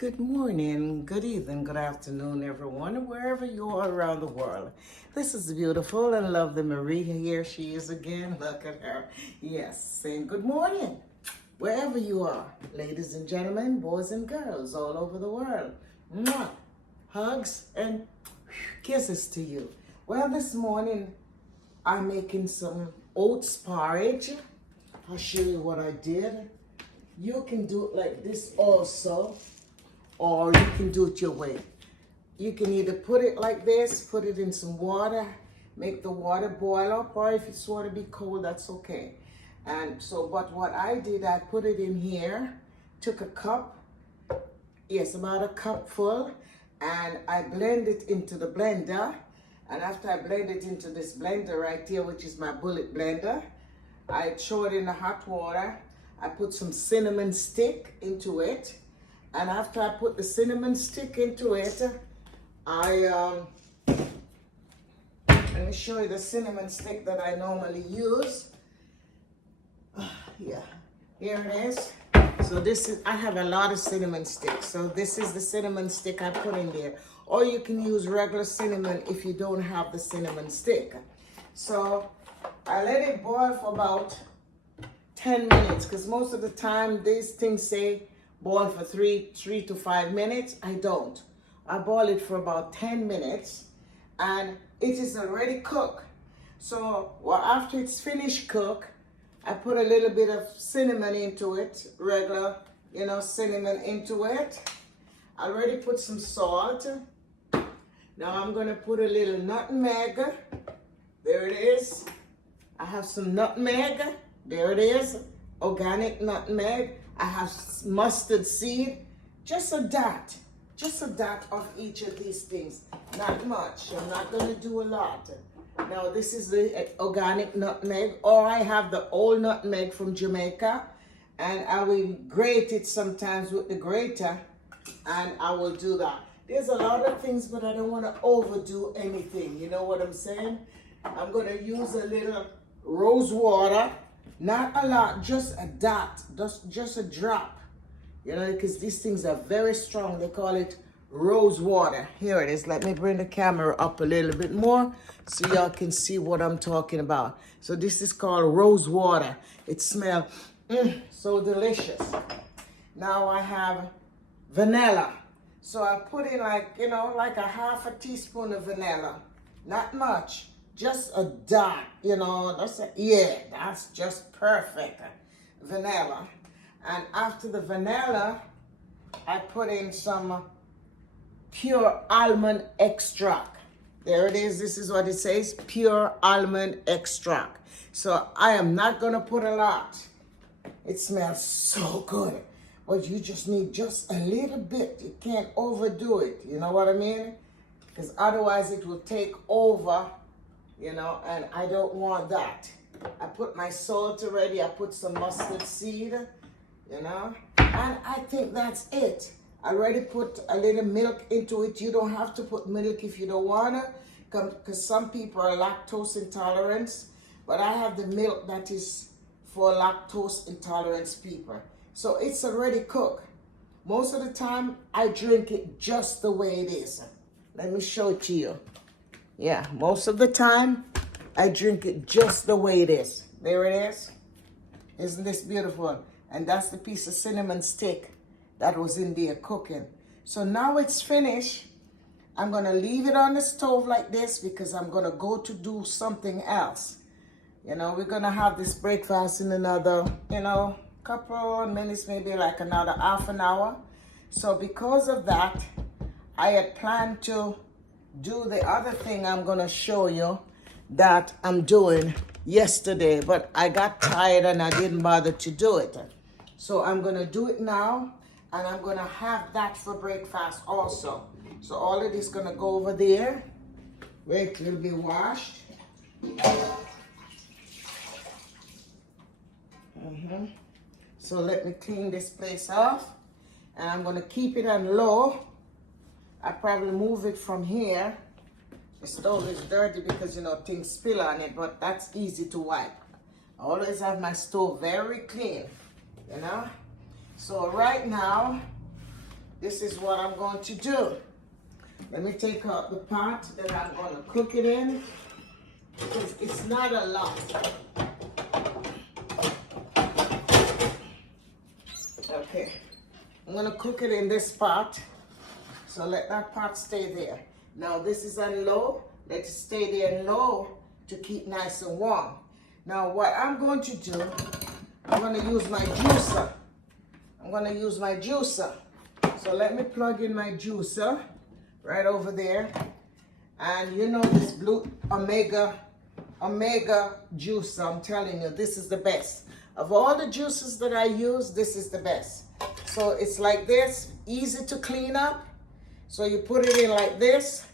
Good morning, good evening, good afternoon, everyone, wherever you are around the world. This is the beautiful and lovely Marie. Here she is again. Look at her. Yes, saying good morning, wherever you are, ladies and gentlemen, boys and girls all over the world. Mwah. Hugs and kisses to you. Well, this morning I'm making some oats porridge. I'll show you what I did. You can do it like this also, or you can do it your way. You can either put it like this, put it in some water, make the water boil up, or if it's want to be cold, that's okay. And so, but what I did, I put it in here, took a cup, yes, about a cup full, and I blend it into the blender. And after I blend it into this blender right here, which is my bullet blender, I throw it in the hot water. I put some cinnamon stick into it. And after I put the cinnamon stick into it, let me show you the cinnamon stick that I normally use. Yeah, here it is. So this is, I have a lot of cinnamon sticks. So this is the cinnamon stick I put in there. Or you can use regular cinnamon if you don't have the cinnamon stick. So I let it boil for about 10 minutes, because most of the time these things say boil for 3 to 5 minutes. I don't. I boil it for about 10 minutes and it is already cooked. So well, after it's finished cook, I put a little bit of cinnamon into it, regular, cinnamon into it. I already put some salt. Now I'm gonna put a little nutmeg. There it is. I have some nutmeg. There it is, organic nutmeg. I have mustard seed, just a dot of each of these things. Not much, I'm not gonna do a lot. Now this is the organic nutmeg, or I have the old nutmeg from Jamaica, and I will grate it sometimes with the grater, and I will do that. There's a lot of things, but I don't wanna overdo anything, you know what I'm saying? I'm gonna use a little rose water. Not a lot, just a dot, just a drop, because these things are very strong. They call it rose water. Here it is. Let me bring the camera up a little bit more so y'all can see what I'm talking about. So this is called rose water. It smells so delicious. Now I have vanilla. So I put in like a half a teaspoon of vanilla. Not much. Just a dot, that's just perfect. Vanilla. And after the vanilla, I put in some pure almond extract. There it is. This is what it says, pure almond extract. So I am not going to put a lot. It smells so good. But you just need just a little bit. You can't overdo it. You know what I mean? Because otherwise it will take over. And I don't want that. I put my salt already. I put some mustard seed, and I think that's it. I already put a little milk into it. You don't have to put milk if you don't want to, because some people are lactose intolerant, but I have the milk that is for lactose intolerance people. So it's already cooked. Most of the time, I drink it just the way it is. Let me show it to you. Yeah, most of the time, I drink it just the way it is. There it is. Isn't this beautiful? And that's the piece of cinnamon stick that was in there cooking. So now it's finished. I'm going to leave it on the stove like this because I'm going to go to do something else. We're going to have this breakfast in another, couple of minutes, maybe like another half an hour. So because of that, I had planned to do the other thing I'm going to show you that I'm doing yesterday, but I got tired and I didn't bother to do it. So I'm going to do it now, and I'm going to have that for breakfast also. So all of this is going to go over there. Wait till it be washed. So let me clean this place off, and I'm going to keep it on low. I probably move it from here. The stove is dirty because, things spill on it, but that's easy to wipe. I always have my stove very clean, So right now, this is what I'm going to do. Let me take out the pot that I'm going to cook it in, because it's not a lot. Okay, I'm going to cook it in this pot, so let that pot stay there. Now this is on low. Let it stay there low to keep nice and warm. Now what I'm going to do, I'm going to use my juicer. I'm going to use my juicer. So let me plug in my juicer right over there. And you know this blue Omega juicer, I'm telling you, this is the best. Of all the juices that I use, this is the best. So it's like this, easy to clean up. So you put it in like this.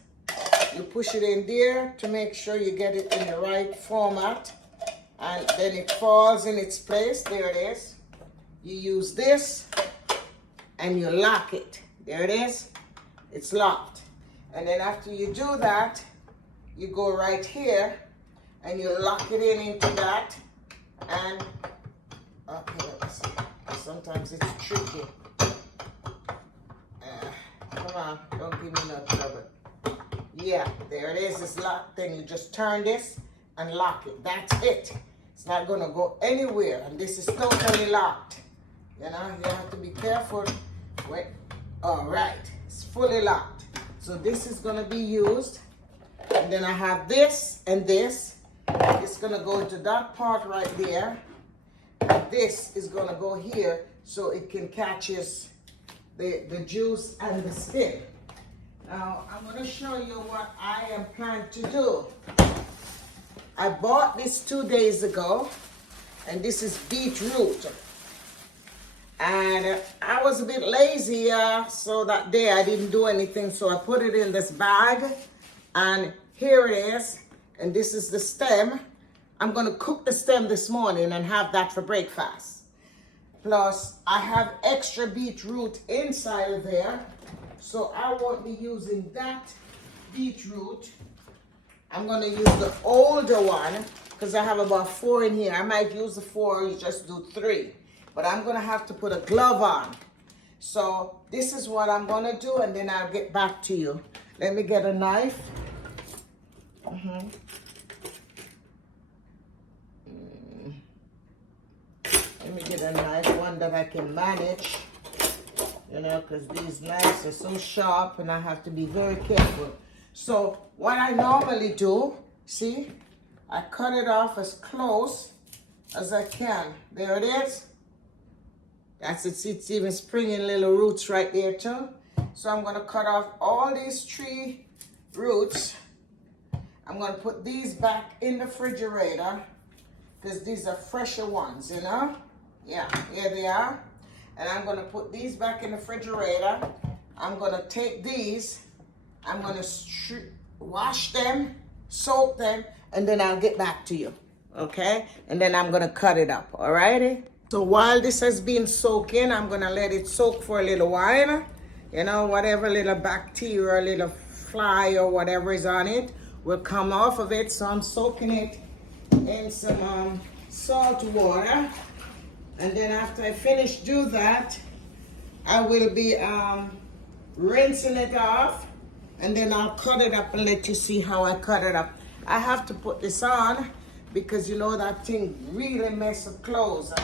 You push it in there to make sure you get it in the right format. And then it falls in its place. There it is. You use this and you lock it. There it is. It's locked. And then after you do that, you go right here and you lock it in into that. And, okay, let's see. Sometimes it's tricky. Come on, don't give me no trouble. Yeah, there it is. It's locked. Then you just turn this and lock it. That's it. It's not going to go anywhere. And this is totally locked. You know, you have to be careful. Wait. All right. It's fully locked. So this is going to be used. And then I have this and this. It's going to go into that part right there. And this is going to go here so it can catches the juice and the skin. Now, I'm going to show you what I am planning to do. I bought this 2 days ago, and this is beetroot. And I was a bit lazy, so that day I didn't do anything, so I put it in this bag, and here it is, and this is the stem. I'm going to cook the stem this morning and have that for breakfast. Plus, I have extra beetroot inside of there. So I won't be using that beetroot. I'm going to use the older one because I have about 4 in here. I might use the 4, you just do 3. But I'm going to have to put a glove on. So this is what I'm going to do, and then I'll get back to you. Let me get a knife. Let me get a knife, one that I can manage. You know, because these knives are so sharp and I have to be very careful. So what I normally do, see, I cut it off as close as I can. There it is. That's it. See, it's even springing little roots right there too. So I'm going to cut off all these 3 roots. I'm going to put these back in the refrigerator because these are fresher ones, you know. Yeah, here they are. And I'm going to put these back in the refrigerator. I'm going to take these. I'm going to wash them, soak them, and then I'll get back to you. Okay? And then I'm going to cut it up. All righty? So while this has been soaking, I'm going to let it soak for a little while. You know, whatever little bacteria or little fly or whatever is on it will come off of it. So I'm soaking it in some salt water. And then after I finish do that, I will be rinsing it off, and then I'll cut it up and let you see how I cut it up. I have to put this on because you know that thing really mess up clothes.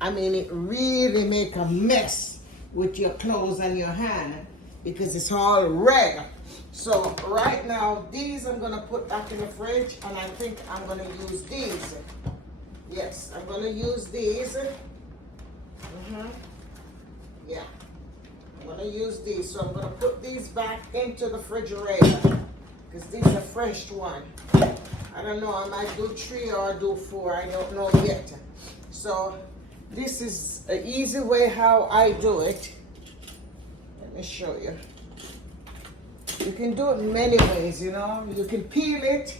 I mean, it really make a mess with your clothes and your hand because it's all red. So right now, these I'm gonna put back in the fridge, and I think I'm gonna use these. Yes, I'm going to use these. Yeah, I'm going to use these. So I'm going to put these back into the refrigerator because these are fresh ones. I don't know, I might do 3 or do 4. I don't know yet. So this is an easy way how I do it. Let me show you. You can do it many ways, you know. You can peel it,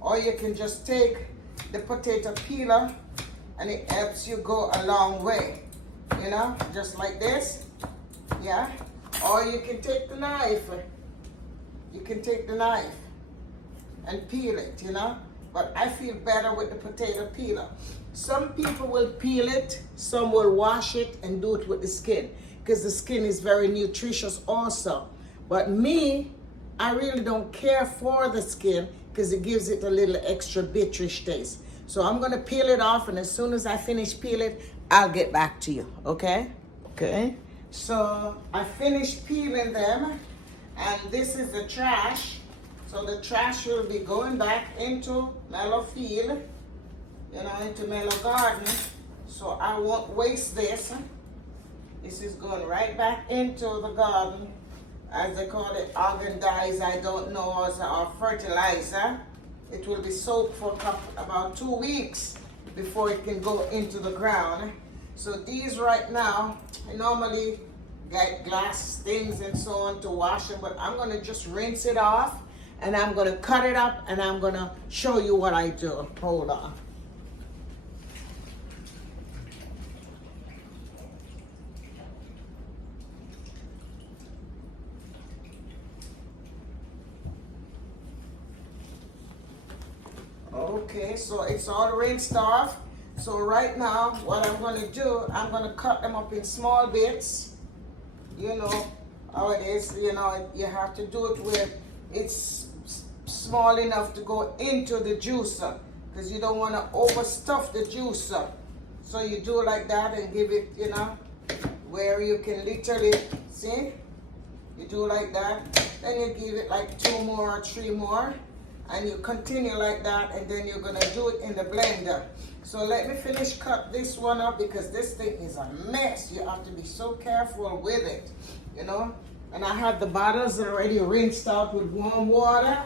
or you can just take the potato peeler, and it helps you go a long way, you know, just like this. Yeah, or you can take the knife. You can take the knife and peel it, you know, but I feel better with the potato peeler. Some people will peel it, some will wash it and do it with the skin. because the skin is very nutritious also. But me, I really don't care for the skin because it gives it a little extra bitterish taste. So I'm gonna peel it off, and as soon as I finish peeling, I'll get back to you, okay? Okay, so I finished peeling them, and this is the trash. So the trash will be going back into Mellow Field, you know, into Mellow Garden. So I won't waste this. This is going right back into the garden, as they call it, organ dyes, I don't know, or fertilizer. It will be soaked for about 2 weeks before it can go into the ground. So these right now, I normally get glass things and so on to wash them, but I'm gonna just rinse it off, and I'm gonna cut it up, and I'm gonna show you what I do. Hold on. Okay, so it's all rinsed off. So right now, what I'm gonna do, I'm gonna cut them up in small bits. You know how it is, you know, you have to do it where it's small enough to go into the juicer, because you don't wanna overstuff the juicer. So you do like that and give it, you know, where you can literally, see? You do like that, then you give it like 2 more or 3 more, and you continue like that, and then you're gonna do it in the blender. So let me finish cut this one up, because this thing is a mess. You have to be so careful with it, you know. And I have the bottles already rinsed out with warm water.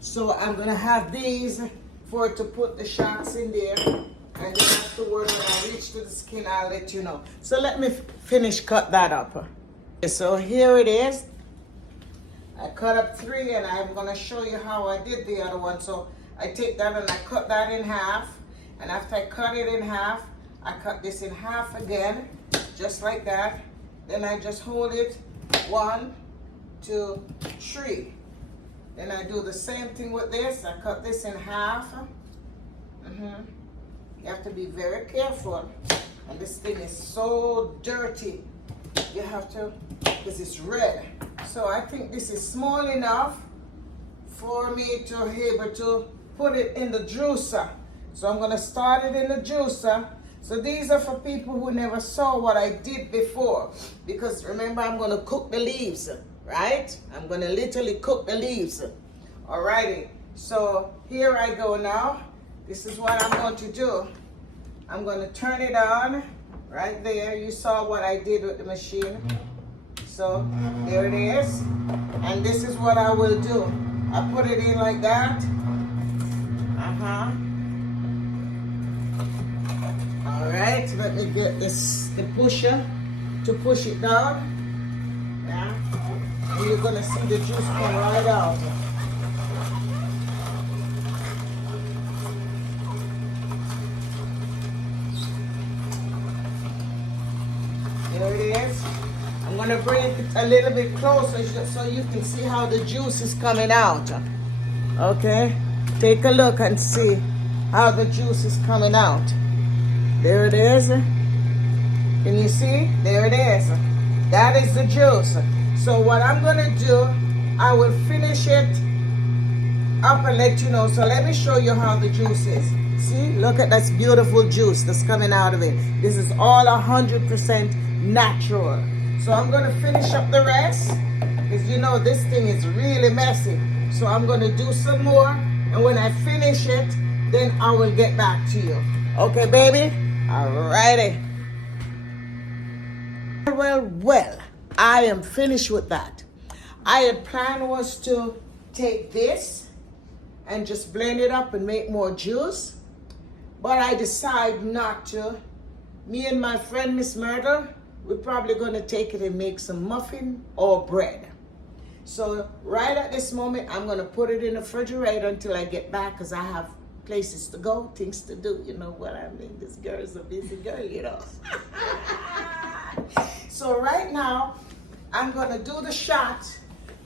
So I'm gonna have these for it to put the shots in there, and then afterward when I reach to the skin, I'll let you know. So let me finish cut that up. So here it is. I cut up 3, and I'm gonna show you how I did the other one. So I take that and I cut that in half. And after I cut it in half, I cut this in half again, just like that. Then I just hold it 1, 2, 3. Then I do the same thing with this. I cut this in half. You have to be very careful. And this thing is so dirty. You have to, because it's red. So I think this is small enough for me to be able to put it in the juicer. So I'm gonna start it in the juicer. So these are for people who never saw what I did before. Because remember, I'm gonna cook the leaves, right? I'm gonna literally cook the leaves. Alrighty, so here I go now. This is what I'm going to do. I'm gonna turn it on right there. You saw what I did with the machine. So there it is. And this is what I will do. I put it in like that. All right, let me get the pusher to push it down. Yeah, and you're gonna see the juice come right out. There it is. I'm gonna bring it a little bit closer so you can see how the juice is coming out. Okay, take a look and see how the juice is coming out. There it is. Can you see? There it is. That is the juice. So what I'm gonna do, I will finish it up and let you know. So let me show you how the juice is. See, look at that beautiful juice that's coming out of it. This is all 100% natural. So I'm gonna finish up the rest, because you know this thing is really messy. So I'm gonna do some more, and when I finish it, then I will get back to you. Okay, baby? Alrighty. Well, I am finished with that. I had planned was to take this and just blend it up and make more juice, but I decided not to. Me and my friend Miss Myrtle, we're probably gonna take it and make some muffin or bread. So right at this moment, I'm gonna put it in the refrigerator until I get back, because I have places to go, things to do, you know what I mean? This girl is a busy girl, you know. So right now, I'm gonna do the shot,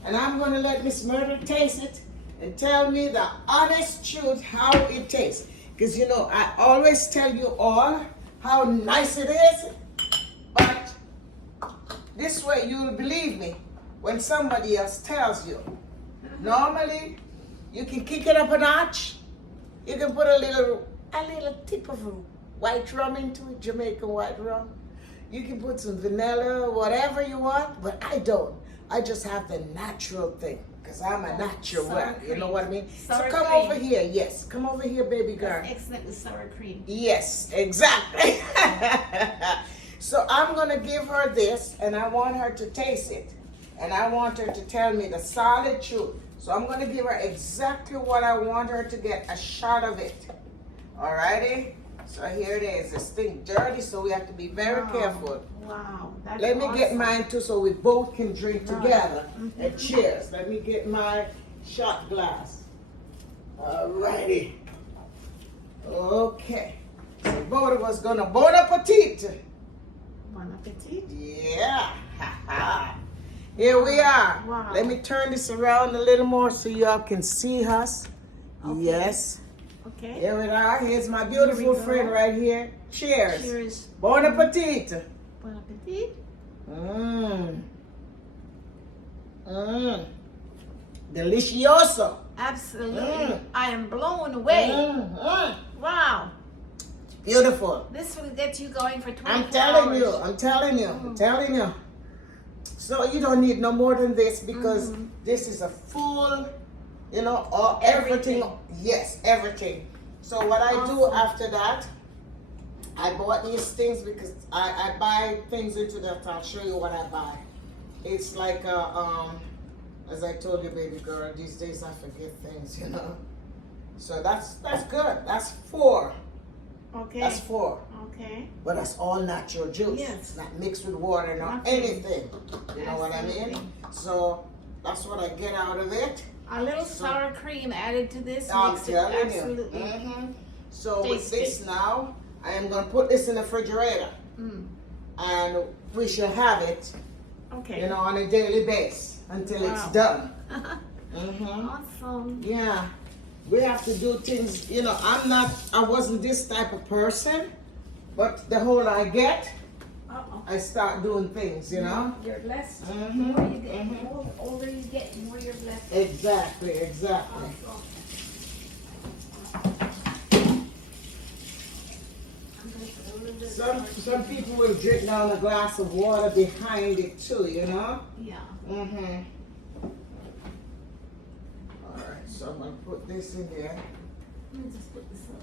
and I'm gonna let Miss Myrtle taste it and tell me the honest truth how it tastes. Because you know, I always tell you all how nice it is, but This way you'll believe me when somebody else tells you. Normally, you can kick it up a notch. You can put a little tip of white rum into it, Jamaican white rum. You can put some vanilla, whatever you want, but I don't. I just have the natural thing, because I'm a natural one. You know what I mean? Sour so come cream. over here, yes. Come over here, baby girl. That's excellent with sour cream. Yes, exactly. So I'm going to give her this, and I want her to taste it. And I want her to tell me the solid truth. So I'm going to give her exactly what I want her to get, a shot of it. Alrighty? So here it is. This thing dirty, so we have to be very careful. Wow. That's Let me get awesome. mine too, so we both can drink together. And cheers. Let me get my shot glass. Alrighty. Okay. So both of us gonna bon appetit. Bon appetit. Yeah. Here we are. Wow. Let me turn this around a little more so y'all can see us. Okay. Yes. Okay. Here we are. Here's my beautiful Here we go. friend right here. Cheers. Cheers. Bon appetit. Bon appetit. Mmm. Mmm. Delicioso. Absolutely. I am blown away. Wow. Beautiful. This will get you going for 24 I'm telling hours. you. I'm telling you. I'm telling you. So you don't need no more than this, because this is a full, you know, everything. Yes, everything. So what I do after that, I bought these things because I buy things into that. I'll show you what I buy. It's like as I told you, baby girl, these days I forget things, you know. So that's good. That's 4. Okay. That's 4. Okay. But that's all natural juice. Yes. Not mixed with water, nor Nothing. anything. You know what I mean? So that's what I get out of it. A little sour cream added to this I'm makes it telling you. absolutely So with tasty. this now, I am going to put this in the refrigerator. And we shall have it, Okay. you know, on a daily basis until it's Wow. done. Awesome. Yeah. We have to do things, you know, I wasn't this type of person, but the older I get, I start doing things, you know. You're blessed. The more you get, the older you get, the more you're blessed. Exactly. Awesome. I'm gonna put a little bit of Some people will drink down a glass of water behind it too, you know. Yeah. Alright, so I'm gonna put this in there. Let me just put this up.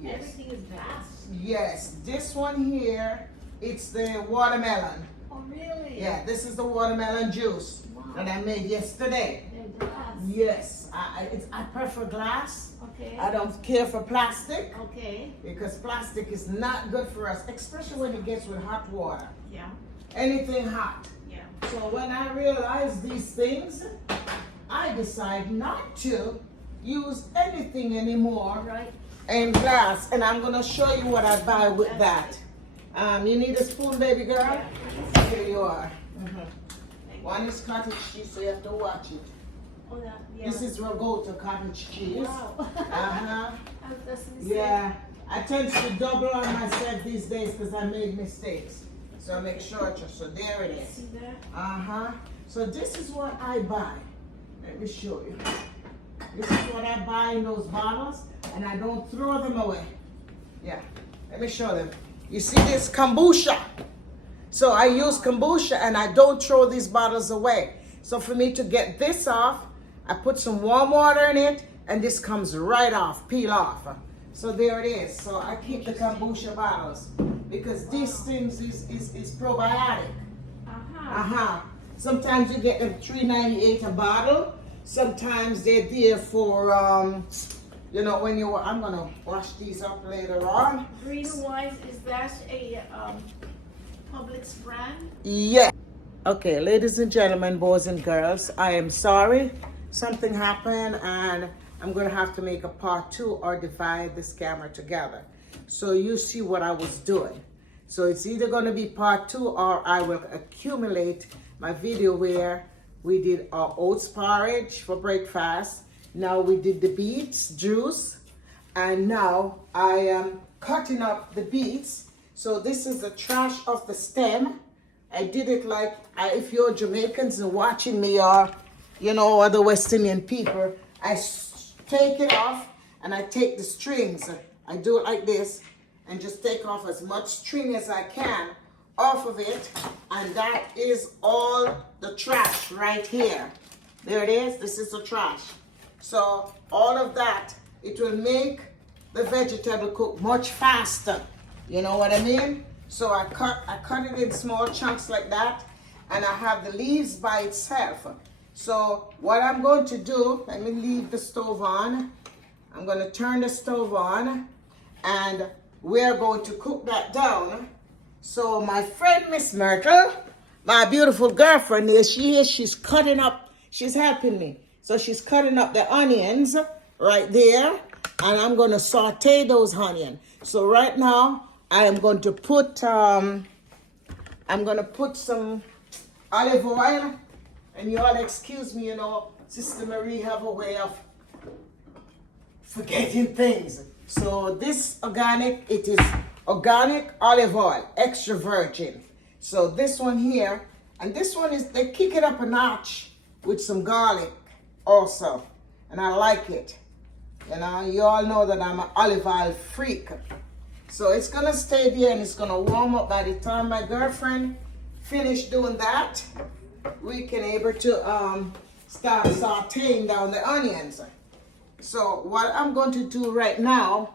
Yes. Everything is glass. Yes, this one here, it's the watermelon. Oh, really? Yeah, this is the watermelon juice Wow. that I made yesterday. They're glass. Yes, I prefer glass. Okay. I don't care for plastic, Okay. because plastic is not good for us, especially when it gets with hot water. Yeah. Anything hot. Yeah. So when I realize these things, I decide not to use anything anymore Right. in glass. And I'm gonna show you what I buy with that. You need a spoon, baby girl? Yeah. Here you are. Thank One is cottage cheese, so you have to watch it. Oh, yeah. This is Rogota cottage cheese. Wow. Uh-huh. I was just gonna say. Yeah. I tend to double on myself these days because I made mistakes. So I make sure, so there it is. See that? Uh-huh. So this is what I buy. Let me show you. This is what I buy in those bottles, and I don't throw them away. Yeah, let me show them. You see this kombucha? So I use kombucha, and I don't throw these bottles away. So for me to get this off, I put some warm water in it, and this comes right off, peel off. So there it is. So I keep the kombucha bottles because these things is probiotic. Sometimes you get them $3.98 a bottle. Sometimes they're there for you know, when you. I'm gonna wash these up later on. Green Wise, is that a Publix brand? Yeah. Okay, ladies and gentlemen, boys and girls, I am sorry. Something happened, and I'm gonna have to make a part 2 or divide this camera together, so you see what I was doing. So it's either gonna be part 2 or I will accumulate my video where we did our oats porridge for breakfast. Now we did the beets juice, and now I am cutting up the beets. So this is the trash of the stem, I did it like, if you're Jamaicans and watching me, or, you know, other West Indian people, I take it off and I take the strings. I do it like this and just take off as much string as I can off of it. And that is all the trash right here. There it is. This is the trash. So all of that, it will make the vegetable cook much faster. You know what I mean? So I cut it in small chunks like that, and I have the leaves by itself. So what I'm going to do, let me leave the stove on. I'm going to turn the stove on, and we're going to cook that down. So my friend Miss Myrtle, my beautiful girlfriend here, she's cutting up, she's helping me. So she's cutting up the onions right there, and I'm going to saute those onions. So right now, I am going to put some olive oil, and you all excuse me, you know, Sister Marie have a way of forgetting things. So this organic, it is organic olive oil, extra virgin. So this one here, and this one is, they kick it up a notch with some garlic also, and I like it. You know, you all know that I'm an olive oil freak. So it's gonna stay there and it's gonna warm up. By the time my girlfriend finished doing that, we can able to start sauteing down the onions. So what I'm going to do right now,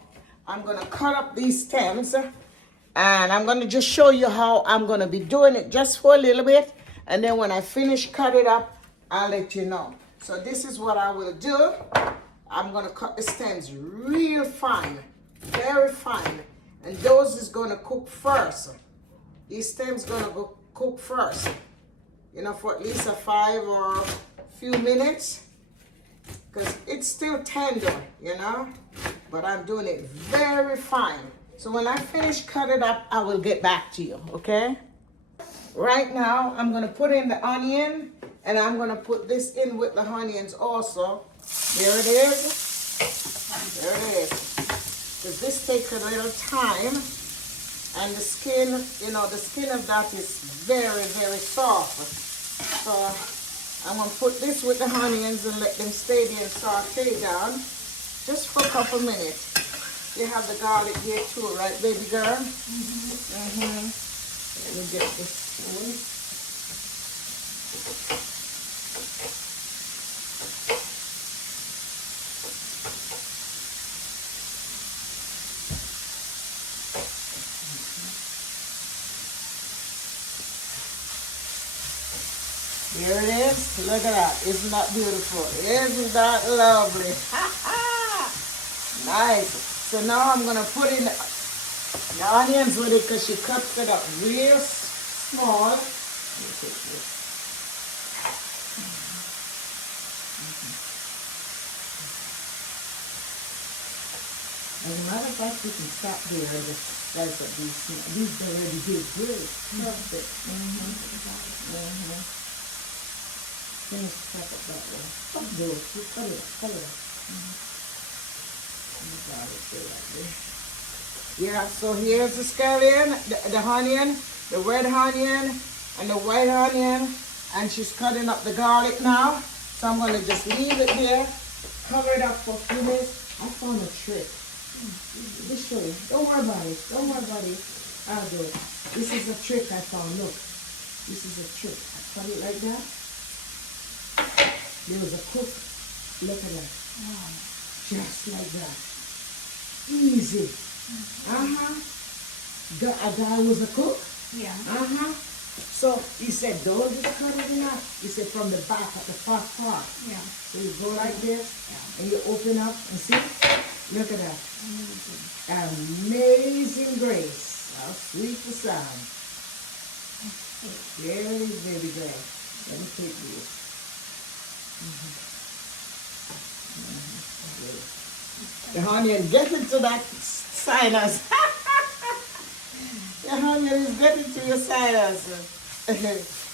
I'm gonna cut up these stems, and I'm gonna just show you how I'm gonna be doing it just for a little bit, and then when I finish cut it up, I'll let you know. So this is what I will do. I'm gonna cut the stems real fine, very fine. And those is gonna cook first. These stems gonna go cook first. You know, for at least a 5 or a few minutes. Because it's still tender, you know. But I'm doing it very fine. So when I finish cut it up, I will get back to you, okay? Right now, I'm gonna put in the onion, and I'm gonna put this in with the onions also. There it is. There it is. Because this takes a little time, and the skin, you know, the skin of that is very, very soft. So I'm going to put this with the onions and let them stay there and saute down just for a couple minutes. You have the garlic here too, right, baby girl? Let me get this spoon. Here it is. Look at that. Isn't that beautiful? Isn't that lovely? Nice. So now I'm going to put in the onions with it because she cuts it up real small. Let me take this. As a matter of fact, you can stop there and just slice up these already did good. Perfect. Finish cut it that way. Cut those. Just cut it up. Cut it up. Yeah, so here's the scallion, the onion, the red onion, and the white onion. And she's cutting up the garlic now. So I'm going to just leave it there, cover it up for a few minutes. I found a trick. Just show you. Don't worry about it. Don't worry about it. I'll do it. This is a trick I found. Look. This is a trick. I cut it like that. There was a cook. Look at that. Wow. Just like that. Easy. A guy was a cook? Yeah. So he said, don't just cut it enough. He said from the back at the front part. Yeah. So you go like this, and you open up and see. Look at that. Amazing grace. How sweet the sound. There it is, baby girl. Let me take this. The onion getting to that sinus. The onion is getting to your sinus.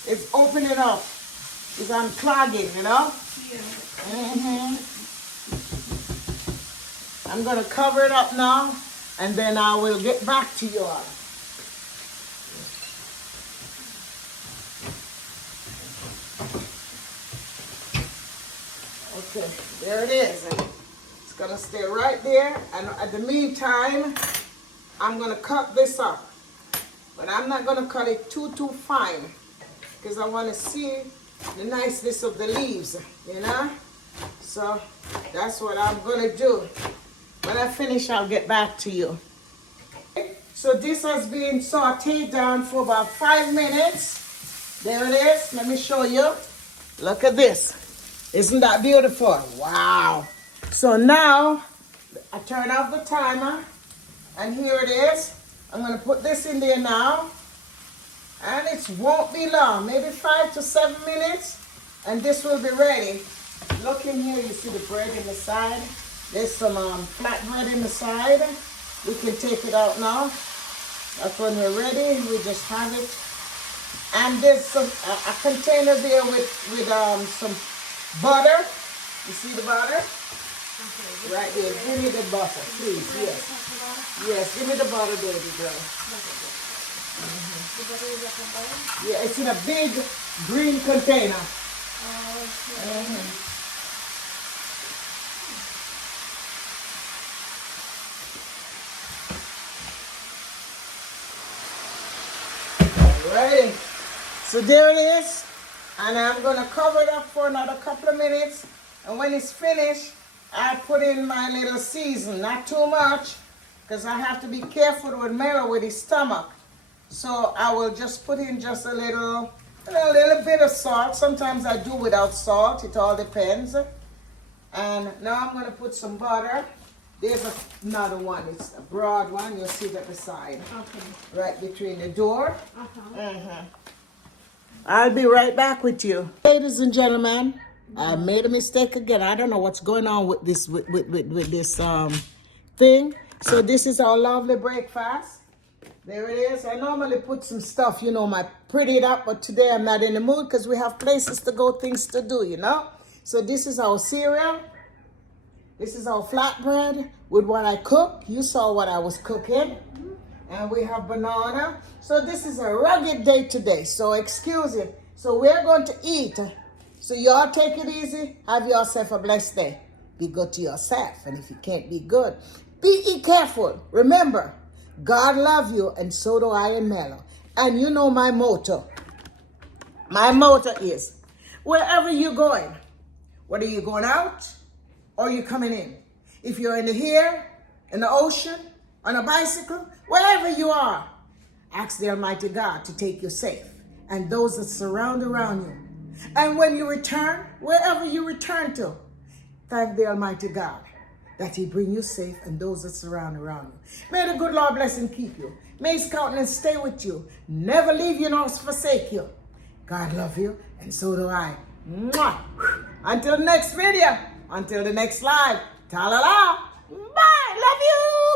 It's opening up. It's unclogging, you know? Yeah. I'm going to cover it up now, and then I will get back to you all. Okay, there it is. It's gonna stay right there. And at the meantime, I'm gonna cut this up. But I'm not gonna cut it too fine because I wanna see the niceness of the leaves, you know? So that's what I'm gonna do. When I finish, I'll get back to you. So this has been sauteed down for about 5 minutes. There it is. Let me show you. Look at this. Isn't that beautiful? Wow. So now I turn off the timer, and here it is. I'm going to put this in there now, and it won't be long, maybe 5 to 7 minutes, and this will be ready. Look in here, you see the bread in the side. There's some flat bread in the side. We can take it out now. That's when we're ready. We just have it. And there's some a container there with some butter. You see the butter? Okay. Right there. Give me the butter, please. Yes. Yes, give me the butter, baby girl. The butter is at the bottom? Yeah, it's in a big green container. Okay. Ready. So there it is. And I'm going to cover it up for another couple of minutes. And when it's finished, I put in my little season. Not too much, because I have to be careful with Mero with his stomach. So I will just put in just a little bit of salt. Sometimes I do without salt. It all depends. And now I'm going to put some butter. There's another one. It's a broad one. You'll see it at the side. Okay. Right between the door. Uh-huh. I'll be right back with you. Ladies and gentlemen, I made a mistake again. I don't know what's going on with this with this thing. So this is our lovely breakfast. There it is. I normally put some stuff, you know, my pretty it up, but today I'm not in the mood because we have places to go, things to do, you know. So this is our cereal. This is our flatbread with what I cooked. You saw what I was cooking. And we have banana. So this is a rugged day today. So excuse it. So we're going to eat. So y'all take it easy. Have yourself a blessed day. Be good to yourself. And if you can't be good, be careful. Remember, God love you and so do I and Mello. And you know my motto. My motto is, wherever you're going, whether you're going out or you're coming in, if you're in the here, in the ocean, on a bicycle, wherever you are, ask the Almighty God to take you safe and those that surround around you. And when you return, wherever you return to, thank the Almighty God that He bring you safe and those that surround around you. May the good Lord bless and keep you. May His countenance stay with you. Never leave you nor forsake you. God love you and so do I. Mwah. Until the next video, until the next live, ta-la-la. Bye, love you.